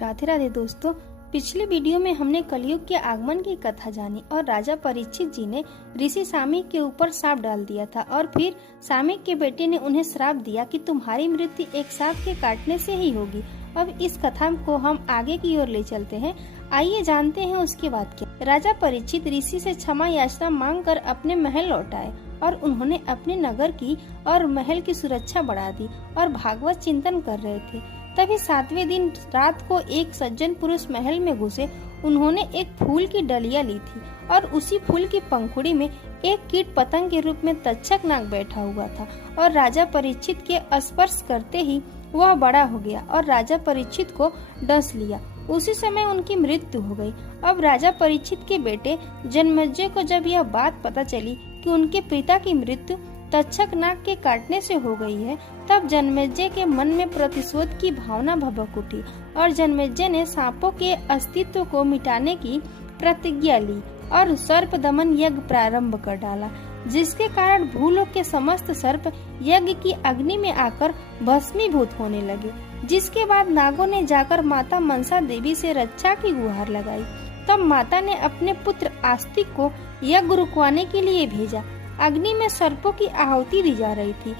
राधे राधे दोस्तों, पिछले वीडियो में हमने कलयुग के आगमन की कथा जानी और राजा परीक्षित जी ने ऋषि सामीक के ऊपर सांप डाल दिया था और फिर सामीक के बेटे ने उन्हें श्राप दिया कि तुम्हारी मृत्यु एक सांप के काटने से ही होगी। अब इस कथा को हम आगे की ओर ले चलते हैं। आइए जानते हैं उसके बाद क्या। राजा परीक्षित ऋषि से क्षमा याचना मांगकर अपने महल लौट आए और उन्होंने अपने नगर की और महल की सुरक्षा बढ़ा दी और भागवत चिंतन कर रहे थे। तभी 7वें दिन रात को एक सज्जन पुरुष महल में घुसे। उन्होंने एक फूल की डलिया ली थी और उसी फूल की पंखुड़ी में एक कीट पतंग के रूप में तक्षक नाग बैठा हुआ था और राजा परीक्षित के स्पर्श करते ही वह बड़ा हो गया और राजा परीक्षित को डस लिया। उसी समय उनकी मृत्यु हो गई। अब राजा परीक्षित के बेटे जन्मेजय को जब यह बात पता चली कि उनके पिता की मृत्यु तक्षक नाग के काटने से हो गई है, तब जन्मेजय के मन में प्रतिशोध की भावना भभक उठी और जन्मेजय ने सांपों के अस्तित्व को मिटाने की प्रतिज्ञा ली और सर्प दमन यज्ञ प्रारंभ कर डाला, जिसके कारण भूलोक के समस्त सर्प यज्ञ की अग्नि में आकर भस्मीभूत होने लगे। जिसके बाद नागों ने जाकर माता मनसा देवी से रक्षा की गुहार लगाई। तब माता ने अपने पुत्र आस्तिक को यज्ञ रुकवाने के लिए भेजा। अग्नि में सर्पों की आहुति दी जा रही थी।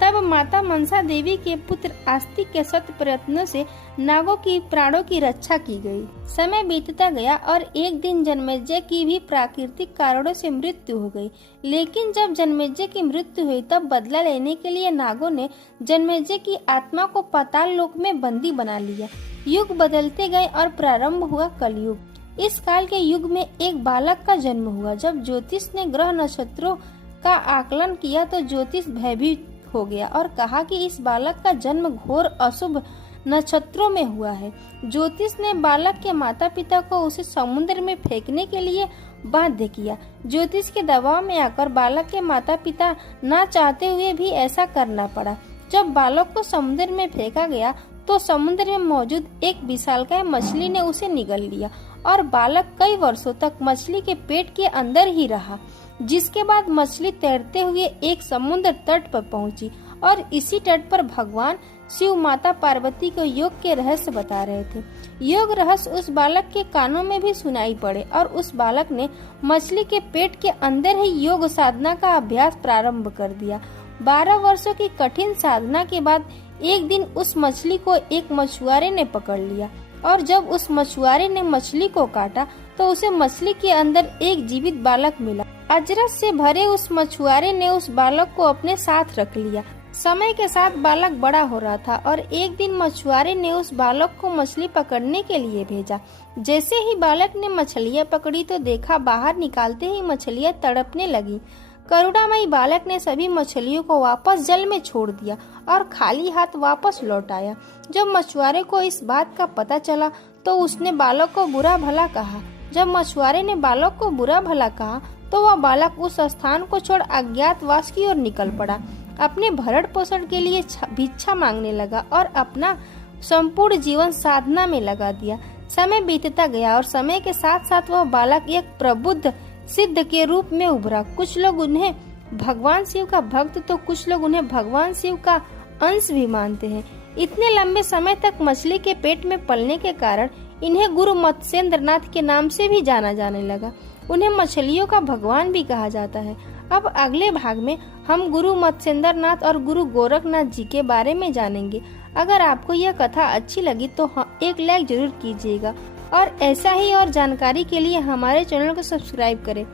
तब माता मनसा देवी के पुत्र आस्तिक के सत प्रयत्नों से नागों की प्राणों की रक्षा की गई। समय बीतता गया और एक दिन जन्मेजय की भी प्राकृतिक कारणों से मृत्यु हो गई। लेकिन जब जन्मेजय की मृत्यु हुई तब बदला लेने के लिए नागों ने जन्मेजय की आत्मा को पाताल लोक में बंदी बना लिया। युग बदलते गए और प्रारंभ हुआ कलयुग। इस काल के युग में एक बालक का जन्म हुआ। जब ज्योतिष ने ग्रह नक्षत्रों का आकलन किया तो ज्योतिष भयभीत हो गया और कहा कि इस बालक का जन्म घोर अशुभ नक्षत्रों में हुआ है। ज्योतिष ने बालक के माता पिता को उसे समुद्र में फेंकने के लिए बाध्य किया। ज्योतिष के दबाव में आकर बालक के माता पिता न चाहते हुए भी ऐसा करना पड़ा। जब बालक को समुद्र में फेंका गया तो समुद्र में मौजूद एक विशालकाय मछली ने उसे निगल लिया और बालक कई वर्षों तक मछली के पेट के अंदर ही रहा। जिसके बाद मछली तैरते हुए एक समुद्र तट पर पहुंची और इसी तट पर भगवान शिव माता पार्वती को योग के रहस्य बता रहे थे। योग रहस्य उस बालक के कानों में भी सुनाई पड़े और उस बालक ने मछली के पेट के अंदर ही योग साधना का अभ्यास प्रारंभ कर दिया। 12 वर्षों की कठिन साधना के बाद एक दिन उस मछली को एक मछुआरे ने पकड़ लिया और जब उस मछुआरे ने मछली को काटा तो उसे मछली के अंदर एक जीवित बालक मिला। अजरस से भरे उस मछुआरे ने उस बालक को अपने साथ रख लिया। समय के साथ बालक बड़ा हो रहा था और एक दिन मछुआरे ने उस बालक को मछली पकड़ने के लिए भेजा। जैसे ही बालक ने मछलियाँ पकड़ी तो देखा बाहर निकालते ही मछलियाँ तड़पने लगी। करुणामयी बालक ने सभी मछलियों को वापस जल में छोड़ दिया और खाली हाथ वापस लौट आया। जब मछुआरे को इस बात का पता चला तो उसने बालक को बुरा भला कहा। जब मछुआरे ने बालक को बुरा भला कहा तो वह बालक उस स्थान को छोड़ अज्ञातवास की ओर निकल पड़ा। अपने भरण पोषण के लिए भिक्षा मांगने लगा और अपना संपूर्ण जीवन साधना में लगा दिया। समय बीतता गया और समय के साथ साथ वह बालक एक प्रबुद्ध सिद्ध के रूप में उभरा। कुछ लोग उन्हें भगवान शिव का भक्त तो कुछ लोग उन्हें भगवान शिव का अंश भी मानते हैं। इतने लंबे समय तक मछली के पेट में पलने के कारण इन्हें गुरु मत्स्येंद्र नाथ के नाम से भी जाना जाने लगा। उन्हें मछलियों का भगवान भी कहा जाता है। अब अगले भाग में हम गुरु मत्स्येंद्र नाथ और गुरु गोरखनाथ जी के बारे में जानेंगे। अगर आपको यह कथा अच्छी लगी तो एक लाइक जरूर कीजिएगा और ऐसा ही और जानकारी के लिए हमारे चैनल को सब्सक्राइब करें।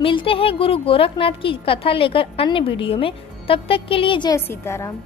मिलते हैं गुरु गोरखनाथ की कथा लेकर अन्य वीडियो में। तब तक के लिए जय सीताराम।